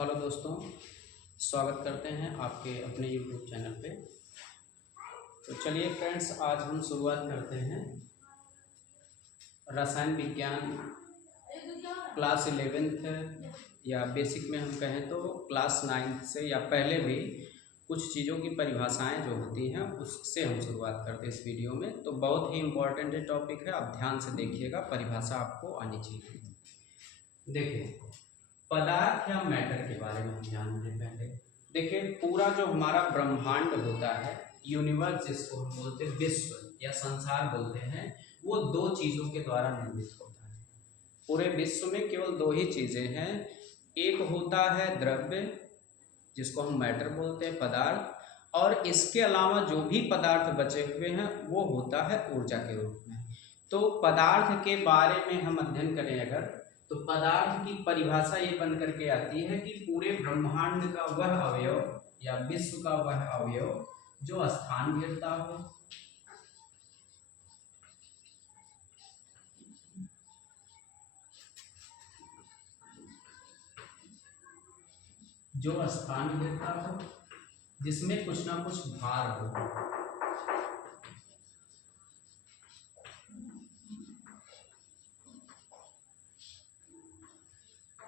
Hello दोस्तों, स्वागत करते हैं आपके अपने यूट्यूब चैनल पे। तो चलिए फ्रेंड्स, आज हम शुरुआत करते हैं रसायन विज्ञान क्लास 11th या बेसिक में हम कहें तो क्लास 9th से या पहले भी कुछ चीज़ों की परिभाषाएं जो होती हैं उससे हम शुरुआत करते हैं इस वीडियो में। तो बहुत ही इम्पोर्टेंट टॉपिक है, आप ध्यान से देखिएगा, परिभाषा आपको आनी चाहिए। देखिए, पदार्थ या मैटर के बारे में हम जान लें पहले। देखिए, पूरा जो हमारा ब्रह्मांड होता है, यूनिवर्स जिसको हम बोलते हैं, विश्व या संसार बोलते हैं, वो दो चीज़ों के द्वारा निर्मित होता है। पूरे विश्व में केवल दो ही चीज़ें हैं, एक होता है द्रव्य जिसको हम मैटर बोलते हैं, पदार्थ, और इसके अलावा जो भी पदार्थ बचे हुए हैं वो होता है ऊर्जा के रूप में। तो पदार्थ के बारे में हम अध्ययन करें अगर, तो पदार्थ की परिभाषा ये बन करके आती है कि पूरे ब्रह्मांड का वह अवयव या विश्व का वह अवयव जो स्थान घेरता हो, जो स्थान घेरता हो, जिसमें कुछ ना कुछ भार हो,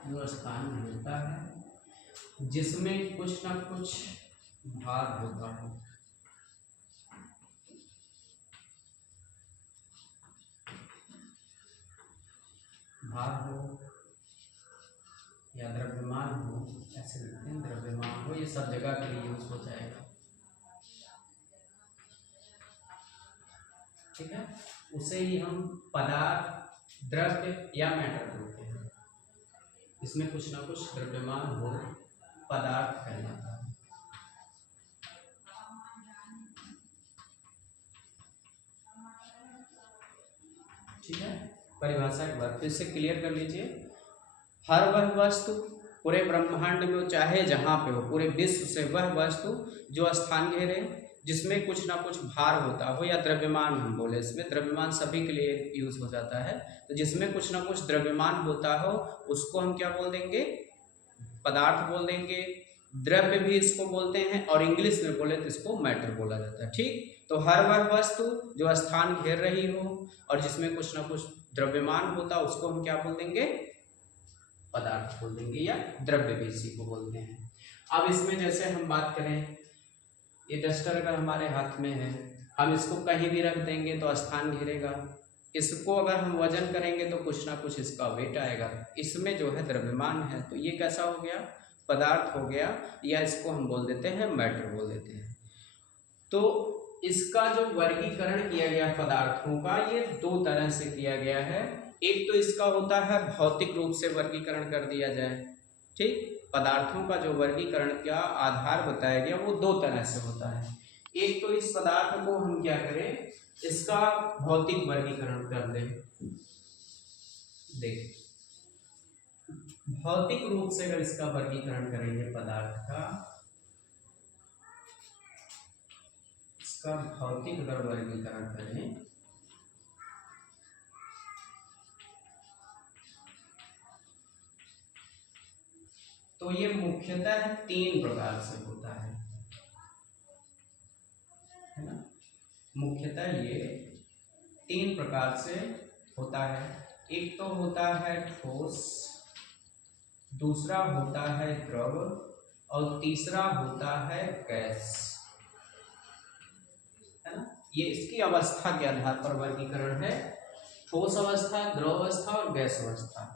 जो स्थान घेरता है जिसमें कुछ ना कुछ भार होता हो, भार हो या द्रव्यमान हो, ऐसे लिखते हैं, द्रव्यमान हो, ये सब जगह के लिए यूज हो जाएगा। ठीक है, उसे ही हम पदार्थ, द्रव्य या मैटर बोलते हैं। इसमें कुछ ना कुछ द्रव्यमान हो, पदार्थ कहलाता है। ठीक है, परिभाषा एक बार फिर से क्लियर कर लीजिए। हर वह वस्तु पूरे ब्रह्मांड में, चाहे जहाँ पे हो, पूरे विश्व से वह वस्तु जो स्थान घेरे, जिसमें कुछ ना कुछ भार होता हो, या द्रव्यमान हम बोले, इसमें द्रव्यमान सभी के लिए यूज हो जाता है। तो जिसमें कुछ ना कुछ द्रव्यमान होता हो उसको हम क्या बोल देंगे? पदार्थ बोल देंगे। द्रव्य भी इसको बोलते हैं, और इंग्लिश में बोले तो इसको मैटर बोला जाता है। ठीक, तो हर वह वस्तु जो स्थान घेर रही हो और जिसमें कुछ ना कुछ द्रव्यमान होता है उसको हम क्या बोल देंगे? पदार्थ बोल देंगे, या द्रव्य भी इसी को बोलते हैं। अब इसमें जैसे हम बात करें, ये डस्टर अगर हमारे हाथ में है, हम इसको कहीं भी रख देंगे तो स्थान घेरेगा। इसको अगर हम वजन करेंगे तो कुछ ना कुछ इसका वेट आएगा, इसमें जो है द्रव्यमान है। तो ये कैसा हो गया? पदार्थ हो गया, या इसको हम बोल देते हैं मैटर बोल देते हैं। तो इसका जो वर्गीकरण किया गया पदार्थों का, ये दो तरह से किया गया है। एक तो इसका होता है भौतिक रूप से वर्गीकरण कर दिया जाए। ठीक, पदार्थों का जो वर्गीकरण का आधार बताया गया वो दो तरह से होता है। एक तो इस पदार्थ को हम क्या करें, इसका भौतिक वर्गीकरण कर दें। देख, भौतिक रूप से अगर इसका वर्गीकरण करेंगे पदार्थ का, इसका भौतिक अगर वर्गीकरण करें तो ये मुख्यतः तीन प्रकार से होता है ना? मुख्यतः ये तीन प्रकार से होता है। एक तो होता है ठोस, दूसरा होता है द्रव, और तीसरा होता है गैस, है ना? ये इसकी अवस्था के आधार पर वर्गीकरण है, ठोस अवस्था, द्रव अवस्था और गैस अवस्था।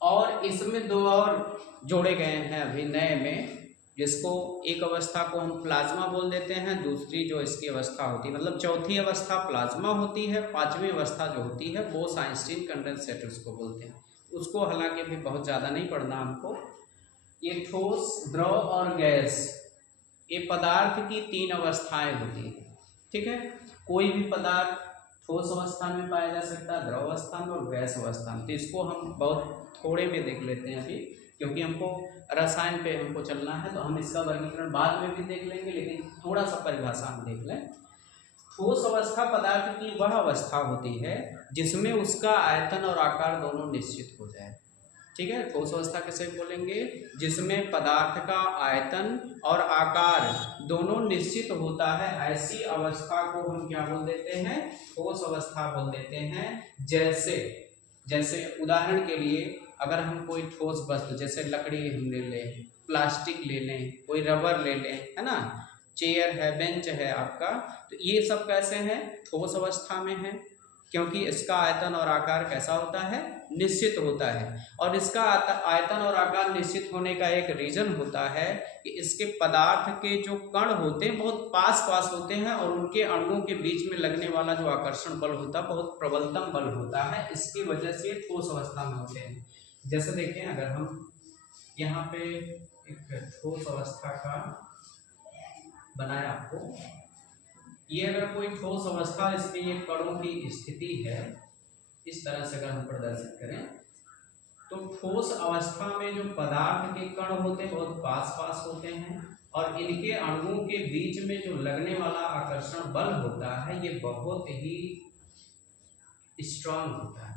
और इसमें दो और जोड़े गए हैं अभी नए में, जिसको एक अवस्था को हम प्लाज्मा बोल देते हैं, दूसरी जो इसकी अवस्था होती है, मतलब चौथी अवस्था प्लाज्मा होती है, पांचवी अवस्था जो होती है वो बोस-आइंस्टीन कंडेंसेट उसको बोलते हैं। उसको हालांकि अभी बहुत ज़्यादा नहीं पढ़ना हमको। ये ठोस, द्रव और गैस, ये पदार्थ की तीन अवस्थाएं होती हैं। ठीक है, कोई भी पदार्थ ठोस अवस्था में पाया जा सकता है, द्रव अवस्था में और गैस अवस्था में। तो इसको हम बहुत थोड़े में देख लेते हैं अभी, क्योंकि हमको रसायन पे हमको चलना है, तो हम इसका वर्गीकरण बाद में भी देख लेंगे, लेकिन थोड़ा सा परिभाषा हम देख लें। ठोस अवस्था पदार्थ की वह अवस्था होती है जिसमें उसका आयतन और आकार दोनों निश्चित हो जाए। ठीक है। ठोस अवस्था किसे बोलेंगे? जिसमें पदार्थ का आयतन और आकार दोनों निश्चित होता है, ऐसी अवस्था को हम क्या बोल देते हैं? ठोस अवस्था बोल देते हैं। जैसे उदाहरण के लिए अगर हम कोई ठोस वस्तु जैसे लकड़ी हम ले लें, प्लास्टिक ले लें, कोई रबर ले लें, है ना, चेयर है, बेंच है आपका, तो ये सब कैसे हैं? ठोस अवस्था में है, क्योंकि इसका आयतन और आकार कैसा होता है? निश्चित होता है। और इसका आयतन और आकार निश्चित होने का एक रीजन होता है कि इसके पदार्थ के जो कण होते हैं बहुत पास पास होते हैं और उनके अणुओं के बीच में लगने वाला जो आकर्षण बल होता है बहुत प्रबलतम बल होता है, इसकी वजह से ठोस अवस्था में होते हैं। जैसे देखें, अगर हम यहाँ पे एक ठोस अवस्था का बनाया आपको, ये अगर कोई ठोस अवस्था, इसमें ये कणों की स्थिति है, इस तरह से अगर हम प्रदर्शित करें तो ठोस अवस्था में जो पदार्थ के कण होते हैं बहुत पास पास होते हैं और इनके अणुओं के बीच में जो लगने वाला आकर्षण बल होता है ये बहुत ही स्ट्रांग होता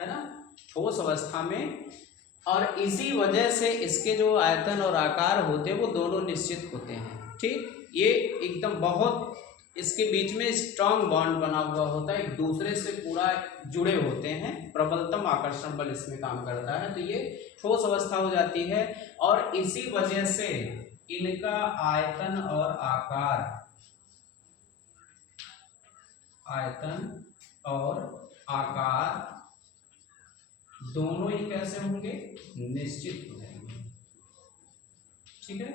है ना, ठोस अवस्था में। और इसी वजह से इसके जो आयतन और आकार होते हैं वो दोनों निश्चित होते हैं। ठीक, ये एकदम बहुत इसके बीच में स्ट्रांग बॉन्ड बना हुआ होता है, एक दूसरे से पूरा जुड़े होते हैं, प्रबलतम आकर्षण बल इसमें काम करता है, तो ये ठोस अवस्था हो जाती है। और इसी वजह से इनका आयतन और आकार दोनों ही कैसे होंगे? निश्चित हो जाएंगे। ठीक है,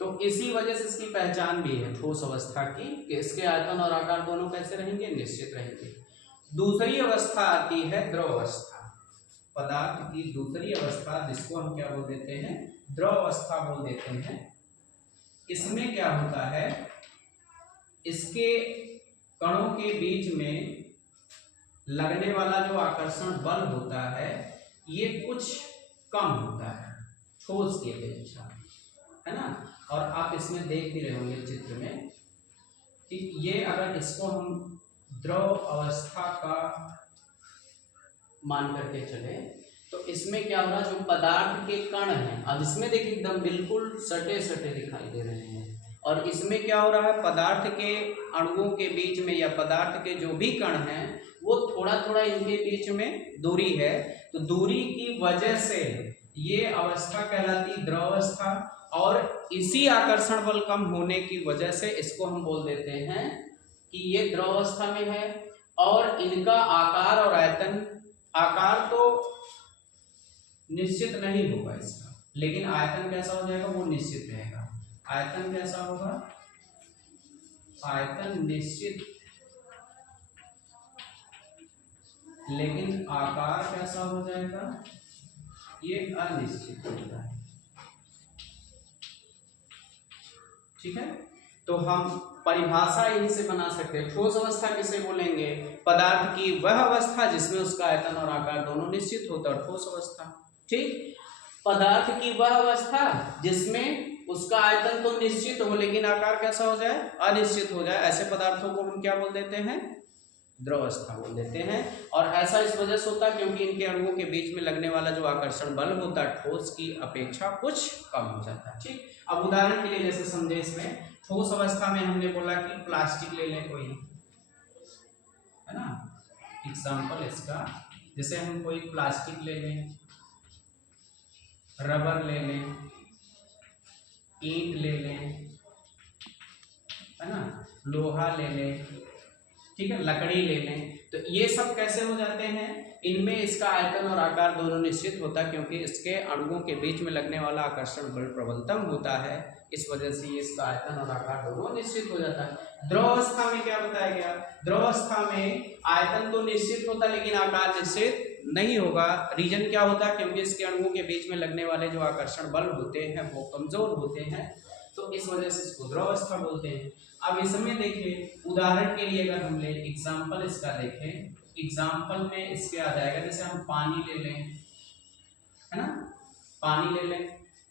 तो इसी वजह से इसकी पहचान भी है ठोस अवस्था की कि इसके आयतन और आकार दोनों कैसे रहेंगे? निश्चित रहेंगे। दूसरी अवस्था आती है द्रव अवस्था, पदार्थ की दूसरी अवस्था, जिसको हम क्या बोल देते हैं? द्रव अवस्था बोल देते हैं। इसमें क्या होता है? इसके कणों के बीच में लगने वाला जो आकर्षण बल होता है ये कुछ कम होता है ठोस की अपेक्षा, है ना। और आप इसमें देख भी रहे होंगे चित्र में कि ये अगर इसको हम द्रव अवस्था का मान करके चले तो इसमें क्या हो रहा है? जो पदार्थ के कण हैं, अब इसमें देखिए एकदम बिल्कुल सटे सटे दिखाई दे रहे हैं, और इसमें क्या हो रहा है? पदार्थ के अणुओं के बीच में या पदार्थ के जो भी कण हैं वो थोड़ा थोड़ा इनके बीच में दूरी है, तो दूरी की वजह से ये अवस्था कहलाती द्रव अवस्था। और इसी आकर्षण बल कम होने की वजह से इसको हम बोल देते हैं कि ये द्रव अवस्था में है। और इनका आकार और आयतन, आकार तो निश्चित नहीं होगा इसका, लेकिन आयतन कैसा हो जाएगा? वो निश्चित रहेगा। आयतन कैसा होगा? आयतन निश्चित, लेकिन आकार कैसा हो जाएगा? ये अनिश्चित होता है। ठीक है, तो हम परिभाषा यहीं से बना सकते हैं। ठोस अवस्था किसे बोलेंगे? पदार्थ की वह अवस्था जिसमें उसका आयतन और आकार दोनों निश्चित होता है, ठोस अवस्था। ठीक, पदार्थ की वह अवस्था जिसमें उसका आयतन तो निश्चित हो लेकिन आकार कैसा हो जाए? अनिश्चित हो जाए, ऐसे पदार्थों को हम क्या बोल देते हैं? द्रव अवस्था बोल देते हैं। और ऐसा इस वजह से होता है क्योंकि इनके अणुओं के बीच में लगने वाला जो आकर्षण बल होता है ठोस की अपेक्षा कुछ कम हो जाता है। ठीक, अब उदाहरण के लिए जैसे समझे, इसमें ठोस अवस्था में हमने बोला कि प्लास्टिक ले लें कोई, है ना, एग्जाम्पल इसका, जैसे हम कोई प्लास्टिक ले लें, रबर ले लें, ईंट ले लें, है ना, लोहा ले लें, ठीक है, लकड़ी ले लें, तो ये सब कैसे हो जाते हैं? इनमें इसका आयतन और आकार दोनों निश्चित होता है क्योंकि इसके अणुओं के बीच में लगने वाला आकर्षण बल प्रबलतम होता है, इस वजह से इसका आयतन और आकार दोनों निश्चित हो जाता है। द्रव अवस्था में क्या बताया गया? द्रव अवस्था में आयतन तो निश्चित होता है लेकिन आकार निश्चित नहीं होगा। रीजन क्या होता है? क्योंकि इसके अणुओं के बीच में लगने वाले जो आकर्षण बल होते हैं वो कमजोर होते हैं, तो इस वजह से इसको द्रव अवस्था बोलते हैं। अब इसमें देखिए, उदाहरण के लिए अगर हम ले एग्जाम्पल इसका देखें, एग्जाम्पल में इसके आ जाएगा, जैसे हम पानी ले लें, है ना, पानी ले लें,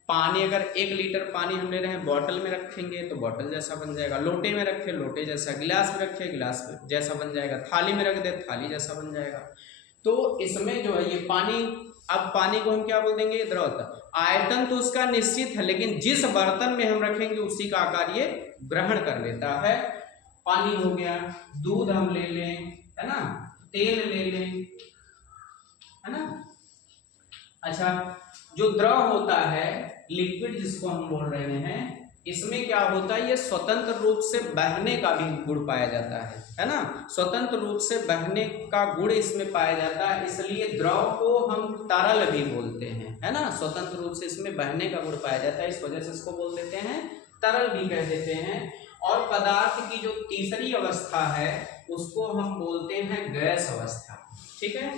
पानी अगर 1 लीटर पानी हम ले रहे हैं, बॉटल में रखेंगे तो बॉटल जैसा बन जाएगा, लोटे में रखें लोटे जैसा, गिलास में रखें गिलास जैसा बन जाएगा, थाली में रख दे थाली जैसा बन जाएगा। तो इसमें जो है ये पानी अब पानी को हम क्या बोल देंगे, द्रव। आयतन तो उसका निश्चित है, लेकिन जिस बर्तन में हम रखेंगे उसी का आकार ये ग्रहण कर लेता है। पानी हो गया, दूध हम ले लें, है ना, तेल ले लें, है ना। अच्छा, जो द्रव होता है, लिक्विड जिसको हम बोल रहे हैं, इसमें क्या होता है, ये स्वतंत्र रूप से बहने का भी गुण पाया जाता है ना। स्वतंत्र रूप से बहने का गुण इसमें पाया जाता है, इसलिए द्रव को हम तरल भी बोलते हैं, है ना। स्वतंत्र रूप से इसमें बहने का गुण पाया जाता है, इस वजह से इसको बोल देते हैं, तरल भी कह देते हैं। और पदार्थ की जो तीसरी अवस्था है उसको हम बोलते हैं गैस अवस्था। ठीक है,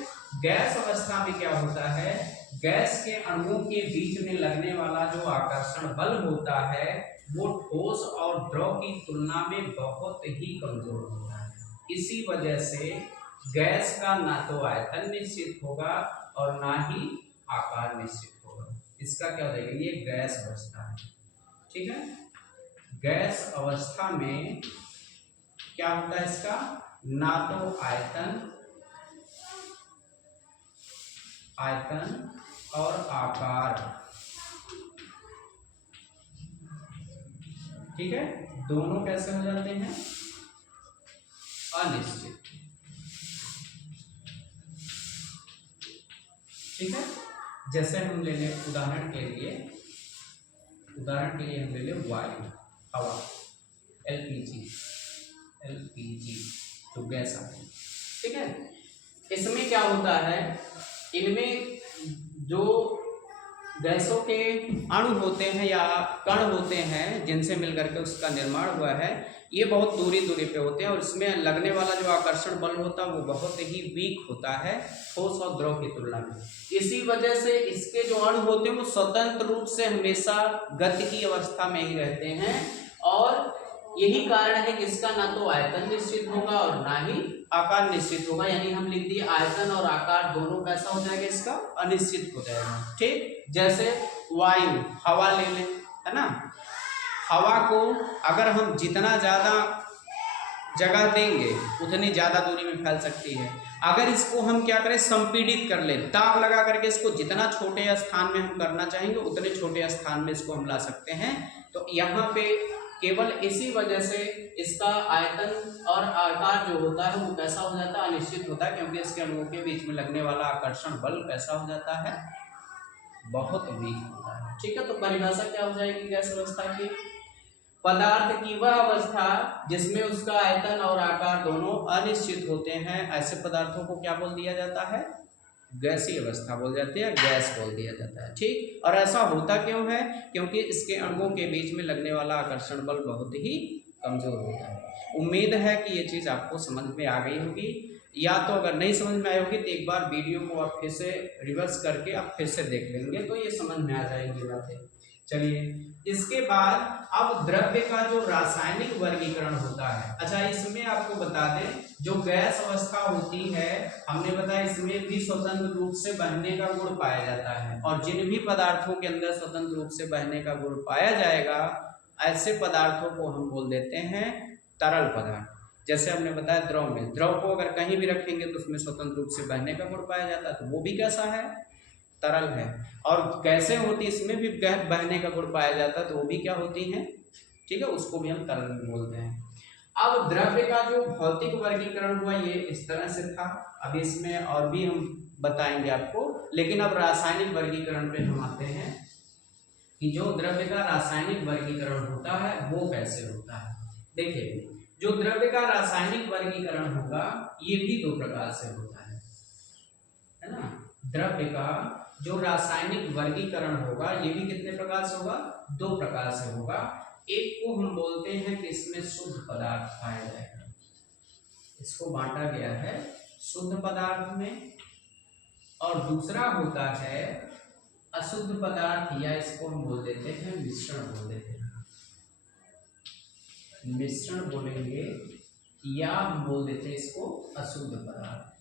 गैस अवस्था में क्या होता है, गैस के अणुओं के बीच में लगने वाला जो आकर्षण बल होता है वो ठोस और द्रव की तुलना में बहुत ही कमजोर होता है। इसी वजह से गैस का ना तो आयतन निश्चित होगा और ना ही आकार निश्चित होगा। इसका क्या हो जाएगा, ये गैस अवस्था है। ठीक है, गैस अवस्था में क्या होता है, इसका ना तो आयतन और आकार, ठीक है, दोनों कैसे हो जाते हैं, अनिश्चित। ठीक है, जैसे हम ले लें उदाहरण के लिए हम ले लें वायु, हवा, एलपीजी तो गैस आती है। ठीक है, इसमें क्या होता है, इनमें जो गैसों के अणु होते हैं या कण होते हैं जिनसे मिलकर के उसका निर्माण हुआ है, ये बहुत दूरी पे होते हैं और इसमें लगने वाला जो आकर्षण बल होता है वो बहुत ही वीक होता है ठोस और द्रव की तुलना में। इसी वजह से इसके जो अणु होते हैं वो स्वतंत्र रूप से हमेशा गति की अवस्था में ही रहते हैं और यही कारण है कि इसका ना तो आयतन निश्चित होगा और ना ही आकार निश्चित होगा। यानी हम लिख दिए आयतन और आकार दोनों कैसा हो जाएगा, इसका अनिश्चित हो जाएगा। ठीक, जैसे वायु, हवा ले लें, है ना। हवा को अगर हम जितना ज्यादा जगह देंगे उतनी ज्यादा दूरी में फैल सकती है। अगर इसको हम क्या करें, संपीड़ित कर लें, दाब लगा करके इसको जितना छोटे स्थान में हम करना चाहेंगे उतने छोटे स्थान में इसको हम ला सकते हैं। तो यहाँ पे केवल इसी वजह से इसका आयतन और आकार जो होता है वो कैसा हो जाता है, अनिश्चित होता है, क्योंकि इसके अणुओं के बीच में लगने वाला आकर्षण बल कैसा हो जाता है, बहुत वीक होता है। ठीक है, तो परिभाषा क्या हो जाएगी गैस अवस्था की, पदार्थ की वह अवस्था जिसमें उसका आयतन और आकार दोनों अनिश्चित होते हैं, ऐसे पदार्थों को क्या बोल दिया जाता है, गैसीय अवस्था बोल जाती है, गैस बोल दिया जाता है। ठीक, और ऐसा होता क्यों है, क्योंकि इसके अणुओं के बीच में लगने वाला आकर्षण बल बहुत ही कमजोर होता है। उम्मीद है कि ये चीज़ आपको समझ में आ गई होगी, या तो अगर नहीं समझ में आई होगी तो एक बार वीडियो को आप फिर से रिवर्स करके आप फिर से देख लेंगे तो ये समझ में आ जाएंगी बातें। चलिए, इसके बाद अब द्रव्य का जो रासायनिक वर्गीकरण होता है। अच्छा, इसमें आपको बता दें, जो गैस अवस्था होती है हमने बताया इसमें भी स्वतंत्र रूप से बहने का गुण पाया जाता है, और जिन भी पदार्थों के अंदर स्वतंत्र रूप से बहने का गुण पाया जाएगा ऐसे पदार्थों को हम बोल देते हैं तरल पदार्थ। जैसे हमने बताया द्रव में, द्रव को अगर कहीं भी रखेंगे तो उसमें स्वतंत्र रूप से बहने का गुण पाया जाता है, तो वो भी कैसा है, तरल है। और कैसे होती, इसमें भी बहने का गुण पाया जाता है, तो वो भी क्या होती है, ठीक है, उसको भी हम तरल बोलते हैं। अब द्रव्य का जो भौतिक वर्गीकरण हुआ ये इस तरह से था, अब इसमें और भी हम बताएंगे आपको, लेकिन अब रासायनिक वर्गीकरण पे हम आते हैं कि जो द्रव्य का रासायनिक वर्गीकरण होता है वो कैसे होता है। देखिए, जो द्रव्य का रासायनिक वर्गीकरण होगा ये भी दो प्रकार से होता है ना। द्रव्य का जो रासायनिक वर्गीकरण होगा ये भी कितने प्रकार से होगा, दो प्रकार से होगा। एक को हम बोलते हैं कि इसमें शुद्ध पदार्थ पाया जाएगा, इसको बांटा गया है शुद्ध पदार्थ में, और दूसरा होता है अशुद्ध पदार्थ, या इसको हम बोल देते हैं मिश्रण बोल देते हैं, मिश्रण बोलेंगे, या हम बोल देते हैं इसको अशुद्ध पदार्थ।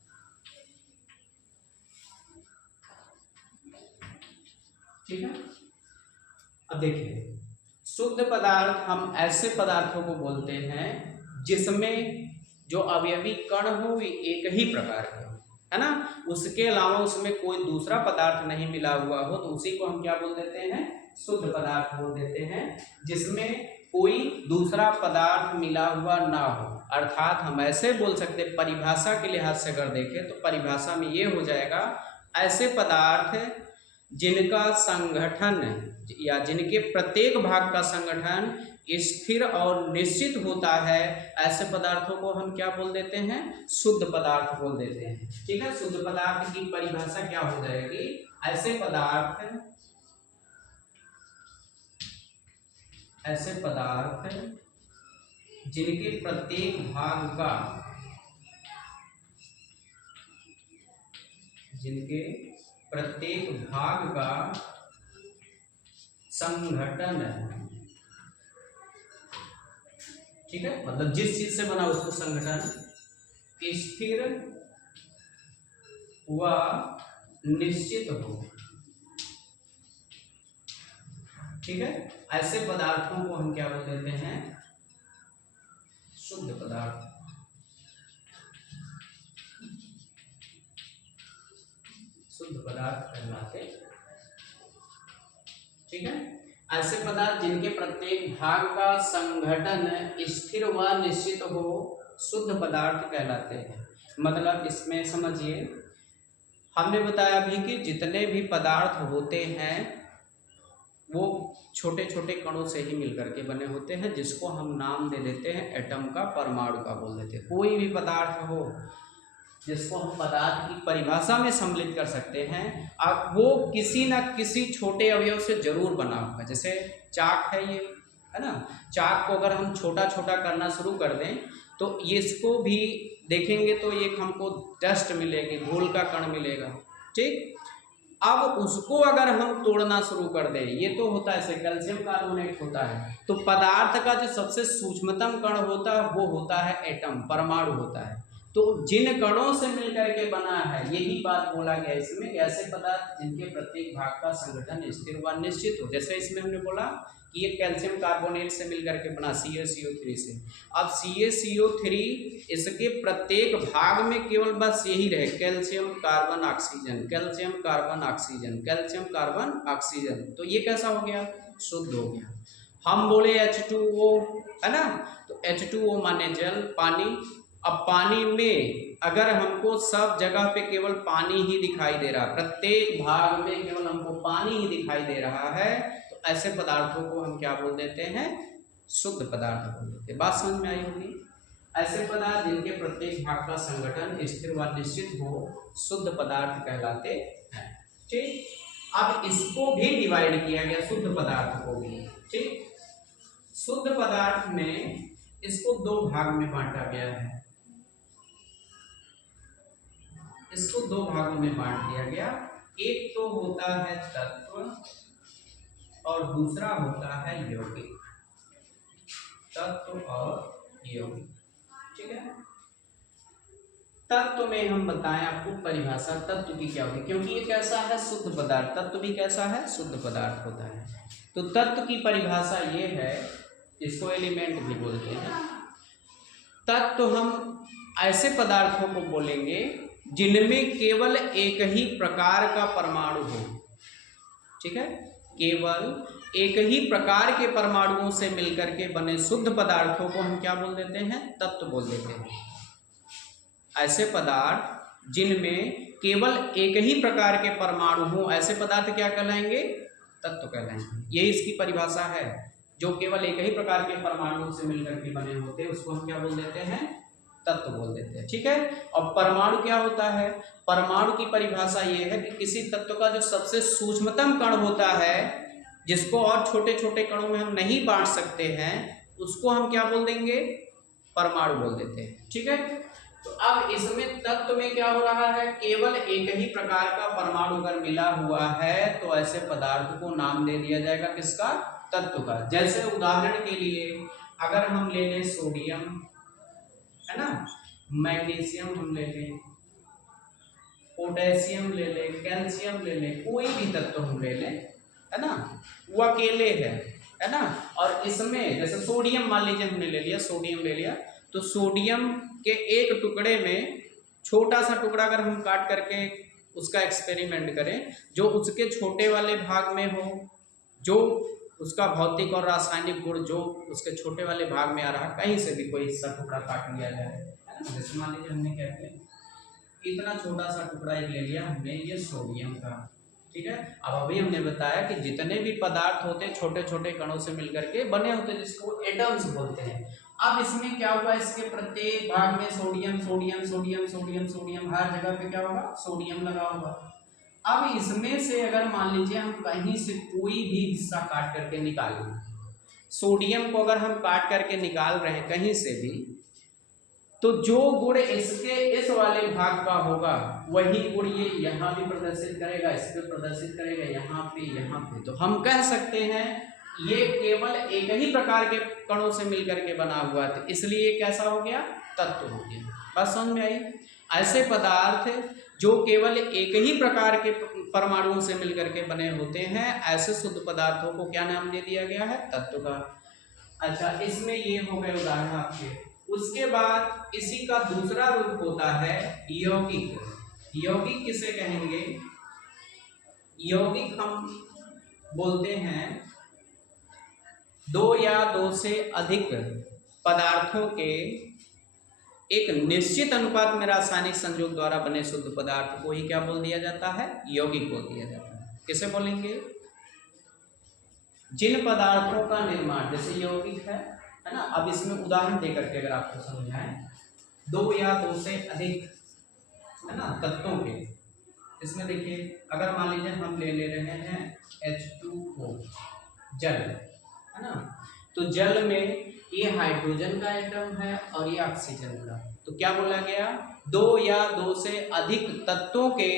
ठीक है, अब देखिए, शुद्ध पदार्थ हम ऐसे पदार्थों को बोलते हैं जिसमें जो अवयवी कण हो वे एक ही प्रकार के हो, है ना, उसके अलावा उसमें कोई दूसरा पदार्थ नहीं मिला हुआ हो, तो उसी को हम क्या बोल देते हैं, शुद्ध पदार्थ बोल देते हैं, जिसमें कोई दूसरा पदार्थ मिला हुआ ना हो। अर्थात हम ऐसे बोल सकते, परिभाषा के लिहाज से अगर देखें तो परिभाषा में ये हो जाएगा, ऐसे पदार्थ जिनका संगठन या जिनके प्रत्येक भाग का संगठन स्थिर और निश्चित होता है, ऐसे पदार्थों को हम क्या बोल देते हैं, शुद्ध पदार्थ बोल देते हैं। ठीक है, शुद्ध पदार्थ की परिभाषा क्या हो जाएगी, ऐसे पदार्थ जिनके प्रत्येक भाग का संगठन, ठीक है, मतलब जिस चीज से बना उसको संगठन स्थिर व निश्चित हो। ठीक है, ऐसे पदार्थों को हम क्या बोल देते हैं, शुद्ध पदार्थ। शुद्ध पदार्थ कहलाते। ठीक है, ऐसे पदार्थ जिनके प्रत्येक भाग का संगठन स्थिर व निश्चित हो, शुद्ध पदार्थ कहलाते हैं। मतलब इसमें समझिए, हमने बताया अभी कि जितने भी पदार्थ होते हैं वो छोटे छोटे कणों से ही मिलकर के बने होते हैं, जिसको हम नाम दे देते हैं एटम का, परमाणु का बोल देते हैं। कोई भी पदार्थ हो जिसको हम पदार्थ की परिभाषा में सम्मिलित कर सकते हैं, अब वो किसी न किसी छोटे अवयव से जरूर बना होगा। जैसे चाक है, ये है ना, चाक को अगर हम छोटा छोटा करना शुरू कर दें तो ये इसको भी देखेंगे तो एक हमको डस्ट मिलेगी, धूल का कण मिलेगा। ठीक, अब उसको अगर हम तोड़ना शुरू कर दें, ये तो होता है जैसे कैल्शियम कार्बोनेट होता है, तो पदार्थ का जो सबसे सूक्ष्मतम कण होता है वो होता है एटम, परमाणु होता है। तो जिन कणों से मिलकर के बना है, यही बात बोला गया इसमें, ऐसे पदार्थ जिनके प्रत्येक भाग का संगठन स्थिर व निश्चित हो। जैसे इसमें हमने बोला कि ये कैल्शियम कार्बोनेट से मिलकर के बना, CaCO3 से। अब CaCO3 इसके प्रत्येक भाग में केवल बस यही रहे, calcium carbon oxygen, calcium carbon oxygen, calcium carbon oxygen, तो ये कैसा हो गया, शुद्ध हो गया। हम बोले H2O, है ना, तो H2O माने जल, पानी। अब पानी में अगर हमको सब जगह पे केवल पानी ही दिखाई दे रहा, प्रत्येक भाग में केवल हमको पानी ही दिखाई दे रहा है, तो ऐसे पदार्थों को हम क्या बोल देते हैं, शुद्ध पदार्थ बोल देते हैं। बात समझ में आई होगी। ऐसे पदार्थ जिनके प्रत्येक भाग का संगठन स्थिर व निश्चित हो, शुद्ध पदार्थ कहलाते हैं। ठीक, अब इसको भी डिवाइड किया गया, शुद्ध पदार्थ को भी। ठीक, शुद्ध पदार्थ में इसको दो भाग में बांटा गया है, इसको दो भागों में बांट दिया गया। एक तो होता है तत्व और दूसरा होता है यौगिक, तत्व और यौगिक। ठीक है, तत्व में हम बताएं आपको परिभाषा तत्व की क्या होगी, क्योंकि ये कैसा है, शुद्ध पदार्थ, तत्व भी कैसा है, शुद्ध पदार्थ होता है। तो तत्व की परिभाषा ये है, इसको एलिमेंट भी बोलते हैं। तत्व हम ऐसे पदार्थों को बोलेंगे जिनमें केवल एक ही प्रकार का परमाणु हो। ठीक है, केवल एक ही प्रकार के परमाणुओं से मिलकर के बने शुद्ध पदार्थों को हम क्या बोल देते हैं, तत्व बोल देते हैं। ऐसे पदार्थ जिनमें केवल एक ही प्रकार के परमाणु हो, ऐसे पदार्थ क्या कहलाएंगे, तत्व कहलाएंगे। ये इसकी परिभाषा है, जो केवल एक ही प्रकार के परमाणुओं से मिलकर के बने होते हैं उसको हम क्या बोल देते हैं, तत्व बोल देते हैं। ठीक है, और परमाणु क्या होता है, परमाणु की परिभाषा ये है कि किसी तत्व का जो सबसे सूक्ष्मतम कण होता है, जिसको और छोटे छोटे कणों में हम नहीं बांट सकते हैं, उसको हम क्या बोल देंगे, परमाणु बोल देते हैं। ठीक है, तो अब इसमें तत्व में क्या हो रहा है, केवल एक ही प्रकार का परमाणु अगर मिला हुआ है तो ऐसे पदार्थ को नाम दे दिया जाएगा, किसका, तत्व का। जैसे उदाहरण के लिए अगर हम ले लें सोडियम, है ना, मैग्नीशियम हम ले लें, पोटेशियम ले लें, कैल्शियम ले लें, कोई भी तत्व हम ले लें, है ना, वो अकेले है ना। और इसमें जैसे सोडियम मान लीजिए हमने ले लिया, सोडियम ले लिया, तो सोडियम के एक टुकड़े में छोटा सा टुकड़ा अगर हम काट करके उसका एक्सपेरिमेंट करें, जो उसके छोटे वाले भाग में हो, जो उसका भौतिक और रासायनिक गुण जो उसके छोटे वाले भाग में आ रहा है, कहीं से भी कोई हिस्सा टुकड़ा काट लिया जाए, है ना। जैसे मान लीजिए हमने क्या किया, इतना छोटा सा टुकड़ा एक ले लिया हमने, ये सोडियम का, ठीक है। अब अभी हमने बताया कि जितने भी पदार्थ होते हैं छोटे छोटे कणों से मिलकर के बने होते हैं, जिसको एटम्स बोलते हैं। अब इसमें क्या होगा, इसके प्रत्येक भाग में sodium sodium sodium sodium sodium, हर जगह पे क्या होगा, सोडियम लगा होगा। अब इसमें से अगर मान लीजिए हम कहीं से कोई भी हिस्सा काट करके निकालें, सोडियम को अगर हम काट करके निकाल रहे हैं कहीं से भी, तो जो गुण इसके इस वाले भाग का होगा वही गुण ये यहाँ भी प्रदर्शित करेगा, इस पे प्रदर्शित करेगा, यहाँ पे। तो हम कह सकते हैं ये केवल एक ही प्रकार के कणों से मिलकर के बना हुआ था, इसलिए कैसा हो गया, तत्व हो गया। बात समझ में आई। ऐसे पदार्थ जो केवल एक ही प्रकार के परमाणुओं से मिलकर के बने होते हैं, ऐसे शुद्ध पदार्थों को क्या नाम दे दिया गया है, तत्व का। अच्छा, इसमें ये हो गए उदाहरण आपके। उसके बाद इसी का दूसरा रूप होता है यौगिक। यौगिक किसे कहेंगे, यौगिक हम बोलते हैं दो या दो से अधिक पदार्थों के एक निश्चित अनुपात में रासायनिक संयोग द्वारा बने शुद्ध पदार्थ को ही क्या बोल दिया जाता है, यौगिक बोल दिया जाता है। किसे बोलेंगे, जिन पदार्थों का निर्माण, जैसे यौगिक है ना। अब इसमें उदाहरण देकर के अगर आपको समझाएं, दो या दो से अधिक, है ना, तत्वों के, इसमें देखिए अगर मान लीजिए हम ले रहे हैं H2O, जल, है ना। तो जल में ये हाइड्रोजन का एटम है और ये ऑक्सीजन का, तो क्या बोला गया, दो या दो से अधिक तत्वों के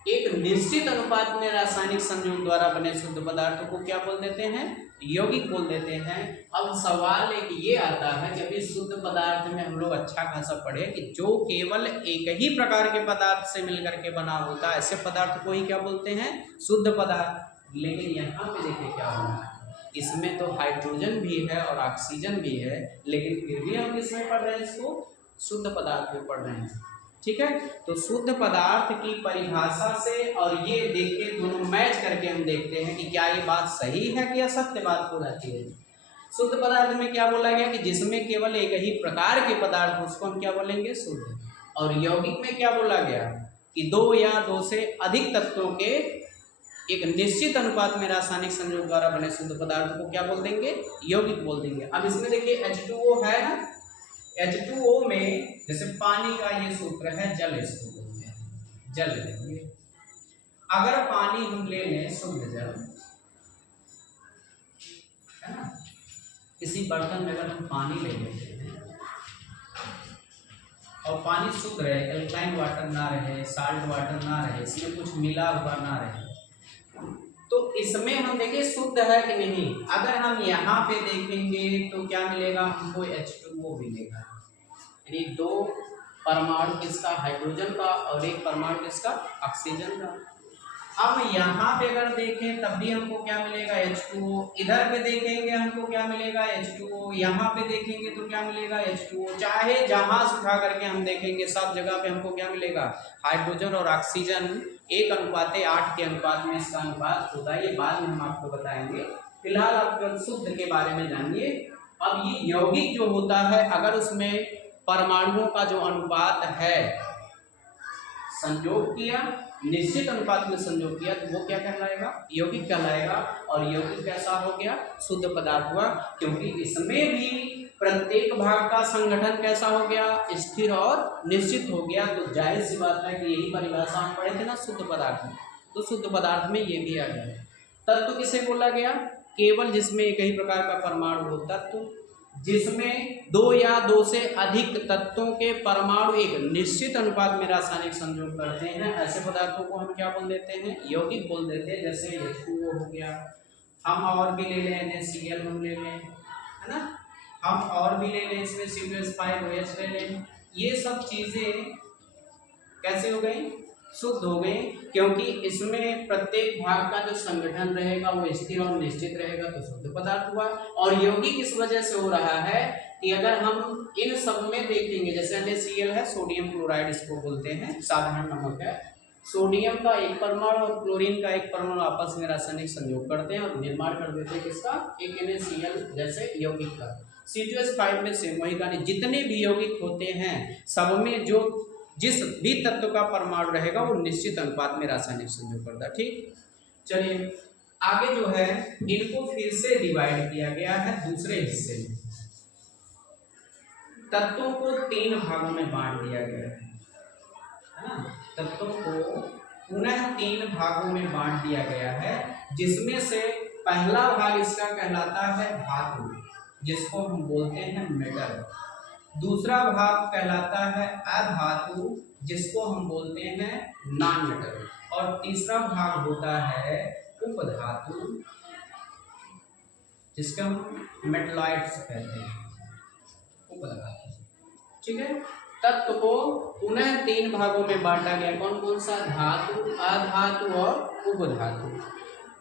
एक निश्चित अनुपात में रासायनिक संयोग द्वारा बने शुद्ध पदार्थों को क्या बोल देते हैं, यौगिक बोल देते हैं। अब सवाल एक ये आता है कि अभी शुद्ध पदार्थ में हम लोग अच्छा खासा पढ़े कि जो केवल एक ही प्रकार के पदार्थ से मिलकर के बना होता है, ऐसे पदार्थ को ही क्या बोलते हैं, शुद्ध पदार्थ। लेकिन यहाँ पे देखिए क्या हो रहा है, इसमें तो हाइड्रोजन भी है और ऑक्सीजन भी है, लेकिन फिर भी हम किसमें पढ़ रहे हैं, इसको शुद्ध पदार्थ में पढ़ रहे हैं, ठीक है। तो शुद्ध पदार्थ की परिभाषा से और ये देख के दोनों मैच करके हम देखते हैं कि क्या ये बात सही है कि असत्य बात हो जाती है। शुद्ध पदार्थ में क्या बोला गया कि जिसमें केवल एक ही प्रकार के पदार्थ, उसको हम क्या बोलेंगे, शुद्ध। और यौगिक में क्या बोला गया कि दो या दो से अधिक तत्वों के एक निश्चित अनुपात में रासायनिक संयोग द्वारा बने शुद्ध पदार्थ को क्या बोल देंगे, यौगिक बोल देंगे। अब इसमें देखिए H2O है ना, H2O में जैसे पानी का ये सूत्र है जल, इसको बोलते हैं जल। अगर पानी हम ले लें शुद्ध जल, है ना, किसी बर्तन में अगर हम पानी ले लेते हैं और पानी शुद्ध रहे, एल्कलाइन वाटर ना रहे, साल्ट वाटर ना रहे, इसमें कुछ मिला हुआ ना रहे, तो इसमें हम देखें शुद्ध है कि नहीं। अगर हम यहाँ पे देखेंगे तो क्या मिलेगा हमको, H2O मिलेगा, यानी दो परमाणु किसका, हाइड्रोजन का, और एक परमाणु किसका, ऑक्सीजन का। अब यहाँ पे अगर देखें तब भी हमको क्या मिलेगा, H2O। इधर पे देखेंगे हमको क्या मिलेगा, H2O। यहाँ पे देखेंगे तो क्या मिलेगा, H2O। चाहे जहाँ से उठा करके हम देखेंगे सब जगह पे हमको क्या मिलेगा, हाइड्रोजन और ऑक्सीजन 1:8 के अनुपात में इसका अनुपात होता है। ये बाद में हम आपको बताएंगे, फिलहाल आप शुद्ध के बारे में जानिए। अब ये यौगिक जो होता है, अगर उसमें परमाणुओं का जो अनुपात है, संयोग किया, निश्चित अनुपात में संयोग किया, तो वो क्या कहलाएगा, यौगिक कहलाएगा। और यौगिक कैसा हो गया, शुद्ध पदार्थ हुआ, क्योंकि इसमें भी प्रत्येक भाग का संगठन कैसा हो गया, स्थिर और निश्चित हो गया। तो जाहिर सी बात है कि यही परिभाषा हम पढ़े थे ना शुद्ध पदार्थ में, तो शुद्ध पदार्थ में ये भी आ गया। तत्व किसे बोला गया, केवल जिसमें एक ही प्रकार का परमाणु हो, तत्व। जिसमें दो या दो से अधिक तत्वों के परमाणु एक निश्चित अनुपात में रासायनिक संयोग करते हैं, ऐसे पदार्थों को हम क्या बोल देते हैं, यौगिक बोल देते हैं। जैसे H2O हो गया, हम और भी ले लें, NaCl हम ले लें, है ना, हम और भी ले लें, इसमें C2H5OH ले लें, ये सब चीजें कैसे हो गई, शुद्ध हो गए, क्योंकि इसमें प्रत्येक भाग का जो संगठन रहेगा वो स्थिर और निश्चित रहेगा, तो शुद्ध पदार्थ हुआ। और यौगिक इस वजह से हो रहा है कि अगर हम इन सब में देखेंगे, जैसे NaCl है, सोडियम क्लोराइड इसको बोलते हैं, साधारण नमक है, सोडियम का एक परमाणु और क्लोरीन का एक परमाणु आपस में रासायनिक संयोग करते हैं और निर्माण कर देते हैं किसका, एक NaCl जैसे यौगिक का। C2H5 में से वही कहानी, जितने भी यौगिक होते हैं सब में जो जिस भी तत्व का परमाणु रहेगा वो निश्चित अनुपात में रासायनिक संयोग करता है। ठीक, चलिए आगे जो है इनको फिर से डिवाइड किया गया है दूसरे हिस्से में, तत्वों को 3 भागों में बांट दिया गया है ना, तत्वों को पुनः 3 भागों में बांट दिया गया है, जिसमें से पहला भाग इसका कहलाता है धातु, जिसको हम बोलते हैं मेटल। दूसरा भाग कहलाता है अधातु, जिसको हम बोलते हैं नॉन मेटल। और तीसरा भाग होता है उपधातु, जिसको हम मेटलॉइड्स कहते हैं, उपधातु। ठीक है, तत्व को पुनः 3 भागों में बांटा गया, कौन कौन सा, धातु, अधातु और उपधातु।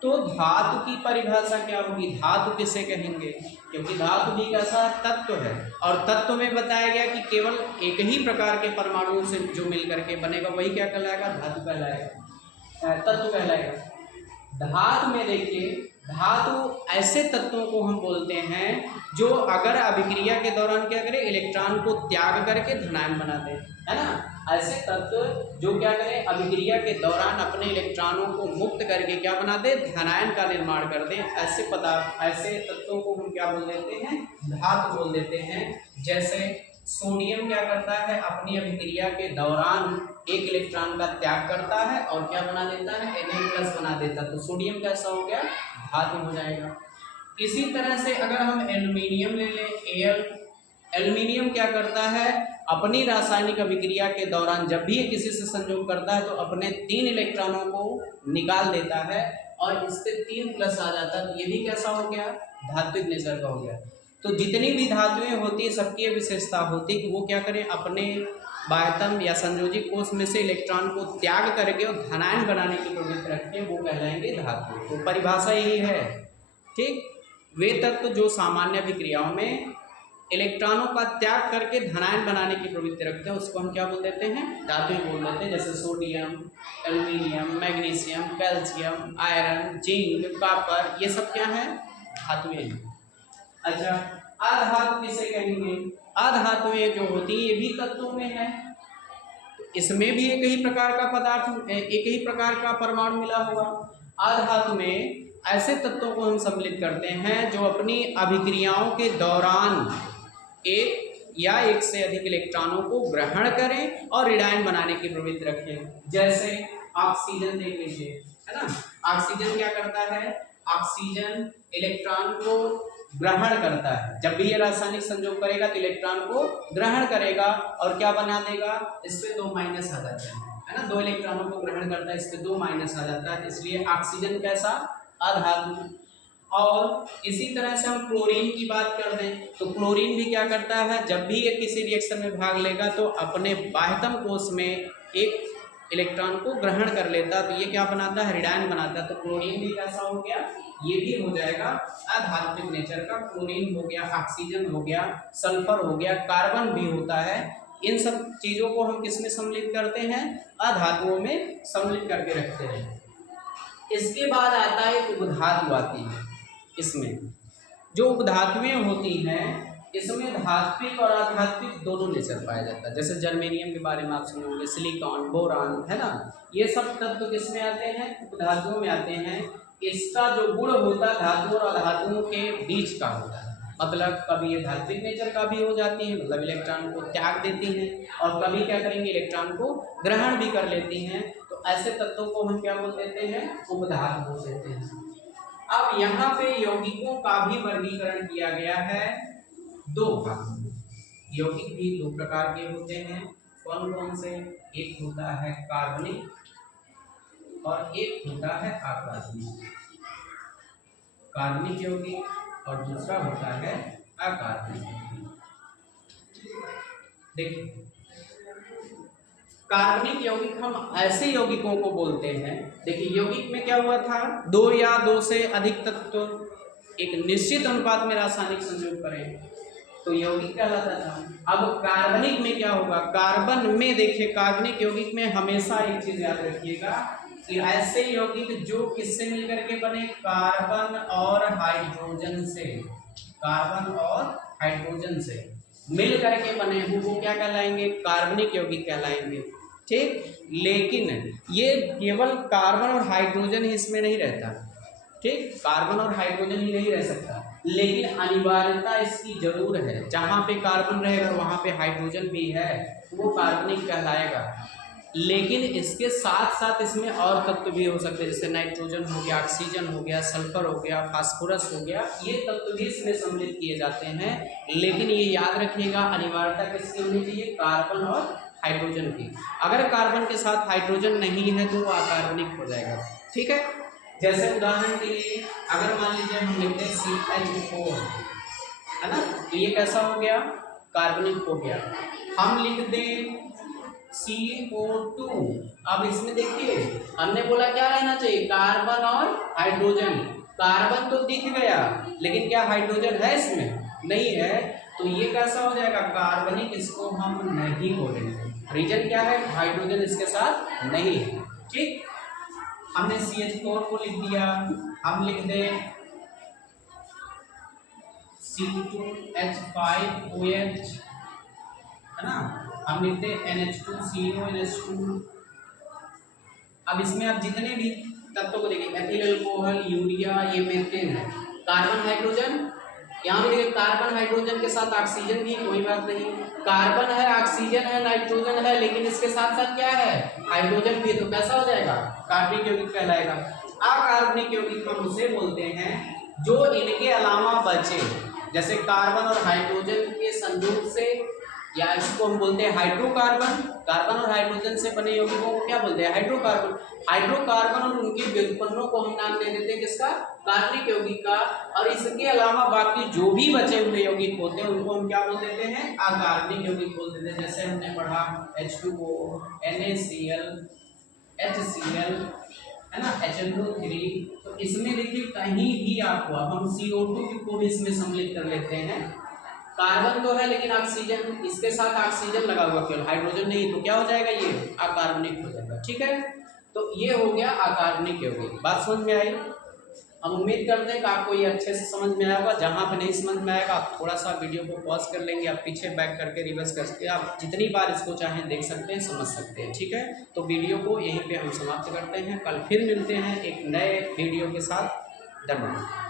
तो धातु की परिभाषा क्या होगी, धातु किसे कहेंगे, क्योंकि धातु भी कैसा तत्व है, और तत्व में बताया गया कि केवल एक ही प्रकार के परमाणुओं से जो मिल करके बनेगा वही क्या कहलाएगा, धातु कहलाएगा, तत्व कहलाएगा। धातु में देखिए, धातु ऐसे तत्वों को हम बोलते हैं जो अगर अभिक्रिया के दौरान क्या करें, इलेक्ट्रॉन को त्याग करके धनायन बना दें, है ना। ऐसे तत्व जो क्या करें, अभिक्रिया के दौरान अपने इलेक्ट्रॉनों को मुक्त करके क्या बना दे, धनायन का निर्माण कर दें, ऐसे पदार्थ, ऐसे तत्वों को हम क्या बोल देते हैं, धातु बोल देते हैं। जैसे सोडियम क्या करता है, अपनी अभिक्रिया के दौरान एक इलेक्ट्रॉन का त्याग करता है और क्या बना देता है, Na+ बना देता है, तो सोडियम कैसा हो गया, धातु हो जाएगा। इसी तरह से अगर हम एल्युमिनियम ले लें, एल्युमिनियम क्या करता है, अपनी रासायनिक अभिक्रिया के दौरान जब भी ये किसी से संयोग करता है तो अपने 3 इलेक्ट्रॉनों को निकाल देता है और इससे 3+ आ जाता है, तो ये भी कैसा हो गया, धात्विक नेचर का हो गया। तो जितनी भी धातुएं होती है सबकी ये विशेषता होती है कि वो क्या करें, अपने बाह्यतम या संयोजी कोष में से इलेक्ट्रॉन को त्याग करके और धनायन बनाने की प्रवृत्ति रखते हैं, वो कहलाएंगे धातु। तो परिभाषा यही है। ठीक, वे तत्व जो सामान्य अभिक्रियाओं में इलेक्ट्रॉनों का त्याग करके धनायन बनाने की प्रवृत्ति रखते हैं उसको हम क्या बोल देते हैं, धातु बोल देते हैं। जैसे sodium, aluminium, magnesium, calcium, iron, zinc, copper, ये सब क्या है, धातुएं हैं। अच्छा, अधातु किसे कहेंगे, अधातुएं जो होती है ये भी तत्वों में है, इसमें भी एक ही प्रकार का पदार्थ, एक ही प्रकार का परमाणु मिला होगा। अधातु में ऐसे तत्वों को हम सम्मिलित करते हैं जो अपनी अभिक्रियाओं के दौरान एक या एक से अधिक इलेक्ट्रॉनों को ग्रहण करें और ऋणायन बनाने की प्रवृत्ति रखें। जैसे ऑक्सीजन देख लीजिए, है ना, ऑक्सीजन क्या करता है, ऑक्सीजन इलेक्ट्रॉन को ग्रहण करता है, जब भी ये रासायनिक संयोग करेगा तो इलेक्ट्रॉन को ग्रहण करेगा और क्या बना देगा, इस पे 2 माइनस आ जाता है ना, 2 इलेक्ट्रॉनों को ग्रहण करता है, इस पे 2 माइनस आ जाता है, इसलिए ऑक्सीजन कैसा, अधातु। और इसी तरह से हम क्लोरीन की बात कर दें तो क्लोरीन भी क्या करता है, जब भी ये किसी रिएक्शन में भाग लेगा तो अपने बाह्यतम कोष में एक इलेक्ट्रॉन को ग्रहण कर लेता, तो ये क्या बनाता है, ऋणायन बनाता है। तो क्लोरीन भी कैसा हो गया, ये भी हो जाएगा अधात्विक नेचर का। क्लोरीन हो गया, ऑक्सीजन हो गया, सल्फर हो गया, कार्बन भी होता है। इन सब चीज़ों को हम किसमें सम्मिलित करते हैं, अधातुओं में सम्मिलित करके रखते हैं। इसके बाद आता है उपधातु आती है। इसमें जो उपधातुएं होती हैं इसमें धात्विक और अधात्विक दोनों नेचर पाया जाता है। जैसे जर्मेनियम के बारे में आप सुने होंगे, सिलिकॉन, बोरान, है ना, ये सब तत्व किसमें आते हैं, उपधातुओं में आते हैं। इसका जो गुण होता है धातु और अधातुओं के बीच का होता है, मतलब कभी ये धात्विक नेचर का भी हो जाती है, मतलब इलेक्ट्रॉन को त्याग देती हैं, और कभी क्या करेंगे, इलेक्ट्रॉन को ग्रहण भी कर लेती हैं। तो ऐसे तत्वों को हम क्या बोल देते हैं, उपधातु बोल देते हैं। अब यहाँ पे यौगिकों का भी वर्गीकरण किया गया है 2 भाग में। यौगिक भी 2 प्रकार के होते हैं, कौन कौन से, एक होता है कार्बनिक और एक होता है अकार्बनिक। कार्बनिक यौगिक और दूसरा होता है अकार्बनिक। देखिए कार्बनिक यौगिक हम ऐसे यौगिकों को बोलते हैं, देखिए यौगिक में क्या हुआ था, दो या दो से अधिक तत्व एक निश्चित अनुपात में रासायनिक संयोग करें तो यौगिक कहलाता था। अब कार्बनिक में क्या होगा, कार्बन में देखिए, कार्बनिक यौगिक में हमेशा एक चीज याद रखिएगा कि ऐसे यौगिक जो किससे मिलकर के बने, कार्बन और हाइड्रोजन से, कार्बन और हाइड्रोजन से मिल करके बने हुए वो क्या कहलाएंगे, कार्बनिक यौगिक कहलाएंगे। ठीक, लेकिन ये केवल कार्बन और हाइड्रोजन ही इसमें नहीं रहता, ठीक, कार्बन और हाइड्रोजन ही नहीं रह सकता, लेकिन अनिवार्यता इसकी जरूर है, जहाँ पे कार्बन रहेगा वहाँ पे हाइड्रोजन भी है, वो कार्बनिक कहलाएगा। लेकिन इसके साथ साथ इसमें और तत्व भी हो सकते हैं, जैसे नाइट्रोजन हो गया, ऑक्सीजन हो गया, सल्फर हो गया, फास्फोरस हो गया, ये तत्व भी इसमें सम्मिलित किए जाते हैं। लेकिन ये याद रखिएगा अनिवार्यता किसकी होनी चाहिए, कार्बन और हाइड्रोजन की। अगर कार्बन के साथ हाइड्रोजन नहीं है तो वो अकार्बनिक हो जाएगा। ठीक है, जैसे उदाहरण के लिए अगर मान लीजिए हम लिखते हैं CH4, है ना, तो ये कैसा हो गया, कार्बनिक हो गया। हम लिख दें CO2, अब इसमें देखिए हमने बोला क्या रहना चाहिए, कार्बन और हाइड्रोजन। कार्बन तो दिख गया लेकिन क्या हाइड्रोजन है इसमें, नहीं है, तो ये कैसा हो जाएगा, कार्बनिक, इसको हम नहीं बोलेंगे। रीजन क्या है, हाइड्रोजन इसके साथ नहीं है। ठीक, हमने CH4 को लिख दिया, हम लिख दें C2H5OH, है ना, हम लिखते हैं NH2CO NH2। अब इसमें आप जितने भी तत्वों को देखिए, एथिल अल्कोहल, यूरिया, ये मेथेन है, कार्बन हाइड्रोजन, यहाँ पे देखिए कार्बन हाइड्रोजन के साथ ऑक्सीजन भी, कोई बात नहीं, कार्बन है, ऑक्सीजन है, नाइट्रोजन है, लेकिन इसके साथ साथ क्या है, हाइड्रोजन भी, तो कैसा हो जाएगा, कार्बनिक यौगिक कहलाएगा। अकार्बनिक यौगिक हम उसे बोलते हैं जो इनके अलावा बचे, जैसे कार्बन और हाइड्रोजन के संयुक्त से, या इसको हम बोलते हैं हाइड्रोकार्बन, कार्बन और हाइड्रोजन से बने यौगिकों को क्या बोलते हैं, हाइड्रोकार्बन। हाइड्रोकार्बन और उनके व्युत्पन्नों को हम नाम दे देते हैं किसका, कार्बनिक यौगिक का। और इसके अलावा बाकी जो भी बचे हुए यौगिक होते हैं उनको हम क्या बोल देते हैं, अकार्बनिक यौगिक बोल देते हैं। जैसे हमने पढ़ा H2O, NaCl, HCl, है ना, HNO3, तो इसमें देखिए कहीं भी आपको, अब हम CO2 को भी इसमें सम्मिलित कर लेते हैं, कार्बन तो है लेकिन ऑक्सीजन, इसके साथ ऑक्सीजन लगा हुआ, केवल हाइड्रोजन नहीं, तो क्या हो जाएगा, ये अकार्बनिक हो जाएगा। ठीक है, तो ये हो गया अकार्बनिक यौगिक। बात समझ में आई? हम उम्मीद करते हैं कि आपको ये अच्छे से समझ में आया होगा। जहाँ पे नहीं समझ में आएगा आप थोड़ा सा वीडियो को पॉज कर लेंगे, आप पीछे बैक करके रिवर्स करके आप जितनी बार इसको चाहें देख सकते हैं, समझ सकते हैं। ठीक है, तो वीडियो को यहीं पे हम समाप्त करते हैं, कल फिर मिलते हैं एक नए वीडियो के साथ। धन्यवाद।